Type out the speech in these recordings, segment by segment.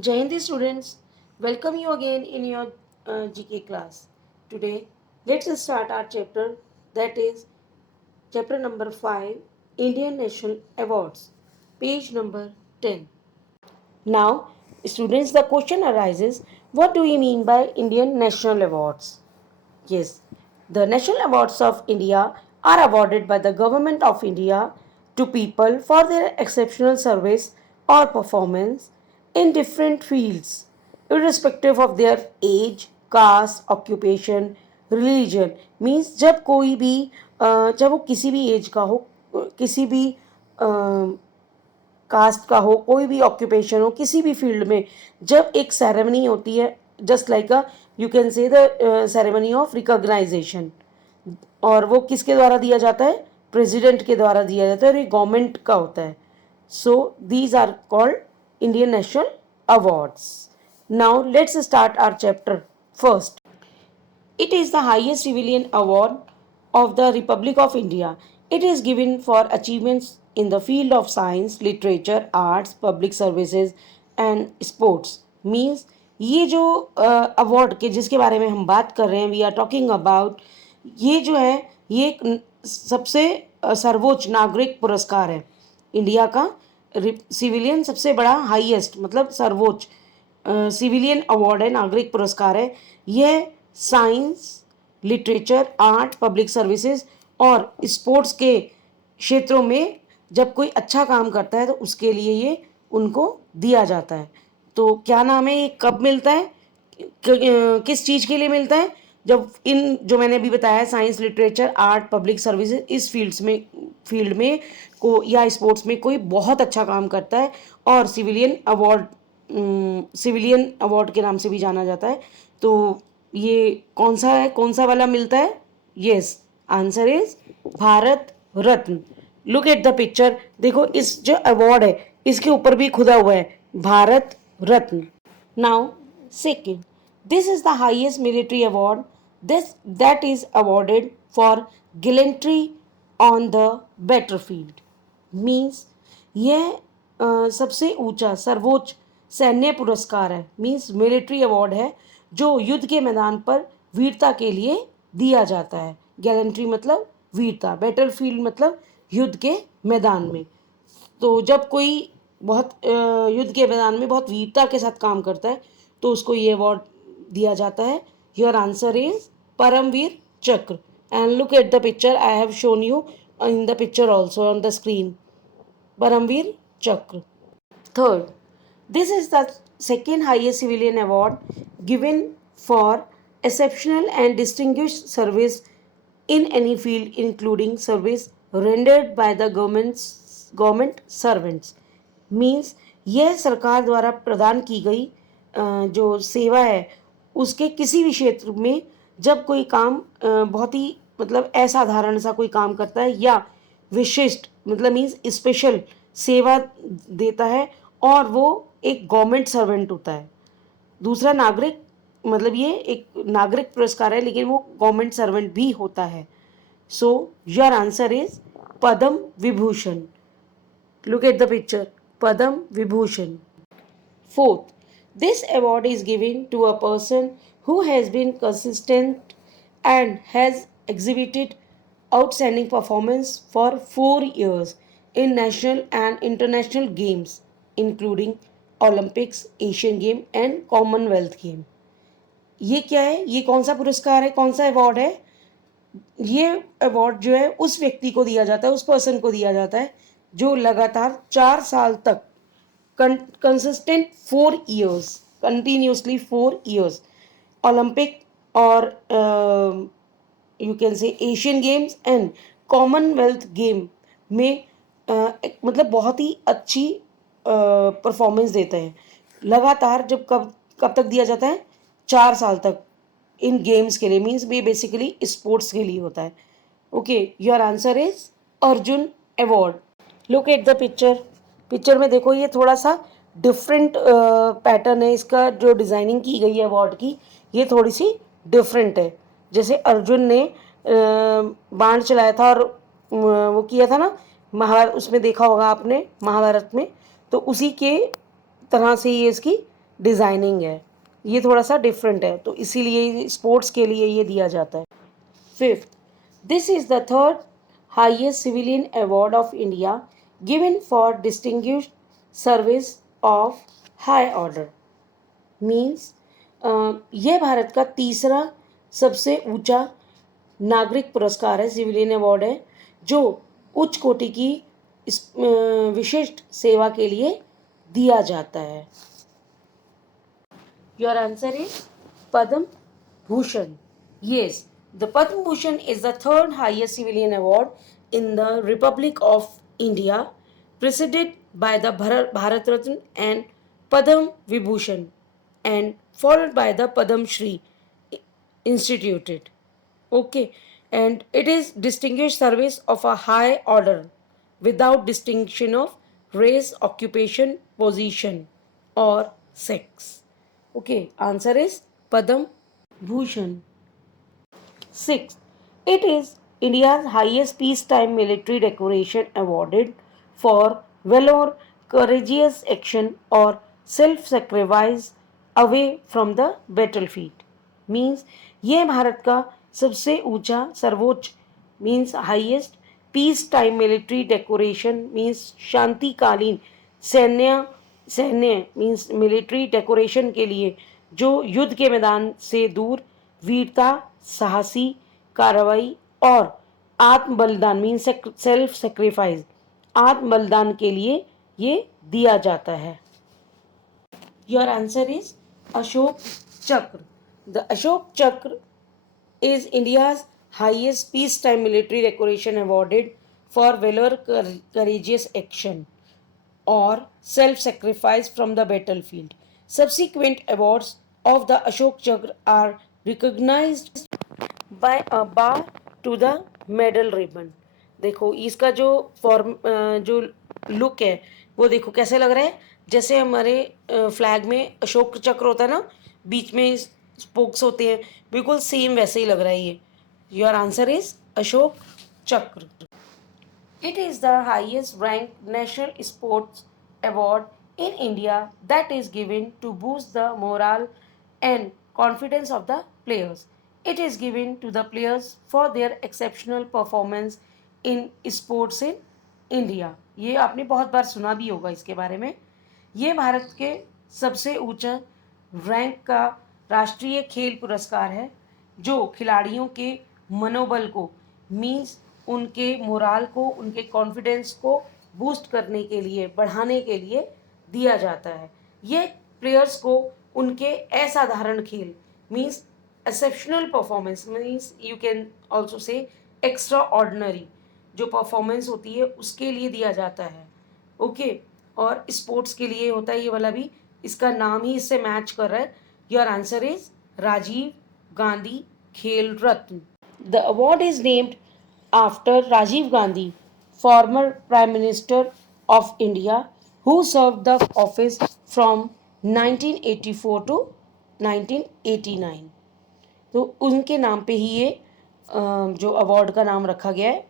Jai Hind students, welcome you again in your GK class. Today, let's start our chapter, that is chapter number 5, Indian National Awards, page number 10. Now, students, the question arises, what do we mean by Indian National Awards? Yes, the National Awards of India are awarded by the Government of India to people for their exceptional service or performance in different fields, irrespective of their age, caste, occupation, religion. Means जब कोई भी जब वो किसी भी as का हो, किसी भी कास्ट का हो, कोई भी ऑक्यूपेशन हो, किसी भी फील्ड में जब एक सेरेमनी होती है, just like a you can say the ceremony of recognisation, और वो किसके द्वारा दिया जाता है? प्रेसिडेंट के द्वारा दिया जाता है और ये गवर्नमेंट का होता है. So these are called Indian national awards. Now let's start our chapter first. It is the highest civilian award of the Republic of India. It is given for achievements in the field of science, literature, arts, public services and sports. Means ये जो award के जिसके बारे में हम बात कर रहे हैं, वी आर टॉकिंग अबाउट, ये जो है ये एक सबसे सर्वोच्च नागरिक पुरस्कार है इंडिया का. सिविलियन सबसे बड़ा हाईएस्ट मतलब सर्वोच्च सिविलियन अवार्ड है, नागरिक पुरस्कार है. यह science, literature, art, public services और स्पोर्ट्स के क्षेत्रों में जब कोई अच्छा काम करता है तो उसके लिए ये उनको दिया जाता है. तो क्या नाम है, ये कब मिलता है, किस चीज़ के लिए मिलता है? जब इन जो मैंने अभी बताया science, literature, art, public services, इस फील्ड में को या स्पोर्ट्स में कोई बहुत अच्छा काम करता है और सिविलियन अवार्ड के नाम से भी जाना जाता है. तो ये कौन सा है, कौन सा वाला मिलता है? Yes, answer is Bharat Ratna. Look at the picture. देखो इस जो अवार्ड है इसके ऊपर भी खुदा हुआ है Bharat Ratna. Now second, this is the highest military award this that is awarded for gallantry on the battlefield. Means यह सबसे ऊंचा सर्वोच्च सैन्य पुरस्कार है. मीन्स मिलिट्री अवार्ड है जो युद्ध के मैदान पर वीरता के लिए दिया जाता है. गैलेंट्री मतलब वीरता, बैटल फील्ड मतलब युद्ध के मैदान में. तो जब कोई बहुत युद्ध के मैदान में बहुत वीरता के साथ काम करता है तो उसको ये अवार्ड दिया जाता है. Your answer is Paramvir Chakra. And look at the picture, I have shown you in the picture also on the screen. Paramvir Chakra. Third, this is the second highest civilian award given for exceptional and distinguished service in any field, including service rendered by the government servants. Means यह सरकार द्वारा प्रदान की गई जो सेवा है उसके किसी भी क्षेत्र में जब कोई काम बहुत ही मतलब असाधारण सा कोई काम करता है या विशिष्ट मतलब मीन्स स्पेशल सेवा देता है और वो एक गवर्नमेंट सर्वेंट होता है. दूसरा नागरिक मतलब ये एक नागरिक पुरस्कार है लेकिन वो गवर्नमेंट सर्वेंट भी होता है. So your answer is Padma Vibhushan. Look at the picture, Padma Vibhushan. Fourth, this award is given to a person who has been consistent and has exhibited outstanding performance for 4 years in national and international games, including Olympics, Asian Game and Commonwealth Game. ये क्या है, ये कौन सा पुरस्कार है, कौन सा अवार्ड है? ये अवार्ड जो है उस व्यक्ति को दिया जाता है, उस पर्सन को दिया जाता है जो लगातार 4 साल तक consistent 4 years, continuously 4 years Olympic और you can say Asian Games and Commonwealth game में मतलब बहुत ही अच्छी परफॉर्मेंस देते हैं लगातार. जब कब तक दिया जाता है? 4 साल तक इन गेम्स के लिए. मीन्स ये बेसिकली स्पोर्ट्स के लिए होता है. Okay, your answer is Arjun award. Look at the picture. Picture में देखो ये थोड़ा सा डिफरेंट पैटर्न है, इसका जो डिज़ाइनिंग की गई है अवार्ड की ये थोड़ी सी डिफरेंट है. जैसे अर्जुन ने बाण चलाया था और वो किया था ना उसमें देखा होगा आपने महाभारत में, तो उसी के तरह से ये इसकी डिज़ाइनिंग है, ये थोड़ा सा डिफरेंट है, तो इसीलिए स्पोर्ट्स के लिए ये दिया जाता है। Fifth, this is the third highest civilian award of India given for distinguished service of high order. Means यह भारत का तीसरा सबसे ऊंचा नागरिक पुरस्कार है, सिविलियन अवार्ड है, जो उच्च कोटि की विशिष्ट सेवा के लिए दिया जाता है। Your answer is Padma Bhushan. Yes, the Padma Bhushan is the third highest civilian award in the Republic of India, preceded by the Bharat Ratna and Padam Vibhushan, and followed by the Padam Shri instituted. Okay, and it is distinguished service of a high order without distinction of race, occupation, position, or sex. Okay, answer is Padam Bhushan. Sixth, it is India's highest peacetime military decoration awarded for valor, courageous action, or self sacrifice away from the battlefield. Means ये भारत का सबसे ऊंचा सर्वोच्च means highest peace time military decoration means शांतिकालीन सैन्य सैन्य means military decoration के लिए जो युद्ध के मैदान से दूर वीरता, साहसी कार्रवाई और आत्म बलिदान मीन सेल्फ सेक्रीफाइस आत्म बलिदान के लिए ये दिया जाता है। योर आंसर इज अशोक चक्र। द अशोक चक्र is India's highest peacetime military decoration awarded for valor, courageous action, or self-sacrifice from the battlefield. Subsequent awards of the Ashok Chakra are recognized by a bar to the medal ribbon. देखो इसका जो form जो look है वो देखो कैसे लग रहा है, जैसे हमारे फ्लैग में अशोक चक्र होता है ना, बीच में स्पोक्स होते हैं, बिल्कुल सेम वैसे ही लग रहा है ये। योर आंसर इज अशोक चक्र। It is the highest rank national sports award in India that is given to boost the morale and confidence of the players. It is given to the players for their exceptional performance in sports in India. ये आपने बहुत बार सुना भी होगा इसके बारे में। ये भारत के सबसे ऊंचा रैंक का राष्ट्रीय खेल पुरस्कार है जो खिलाड़ियों के मनोबल को मीन्स उनके मोराल को, उनके कॉन्फिडेंस को बूस्ट करने के लिए, बढ़ाने के लिए दिया जाता है। ये प्लेयर्स को उनके असाधारण खेल means exceptional performance means you can also say extra ordinary जो परफॉर्मेंस होती है उसके लिए दिया जाता है। ओके, और स्पोर्ट्स के लिए होता है ये वाला भी, इसका नाम ही इससे मैच कर रहा है। Your answer is Rajiv Gandhi Khel Ratna. The award is named after Rajiv Gandhi, former prime minister of India who served the office from 1984 to 1989। तो उनके नाम पे ही ये जो अवार्ड का नाम रखा गया है,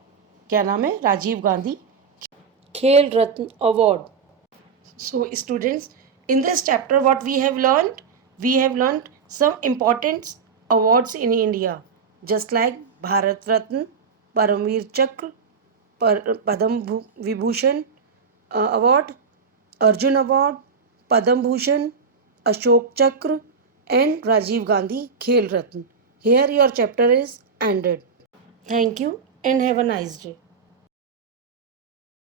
क्या नाम है, Rajiv Gandhi Khel Ratna award. So students, in this chapter what we have learned some important awards in India just like Bharat Ratna, Paramveer Chakra, Padam Vibhushan award, Arjun Award, Padam Bhushan, Ashok Chakra, and Rajiv Gandhi Khel Ratna. Here your chapter is ended. Thank you and have a nice day.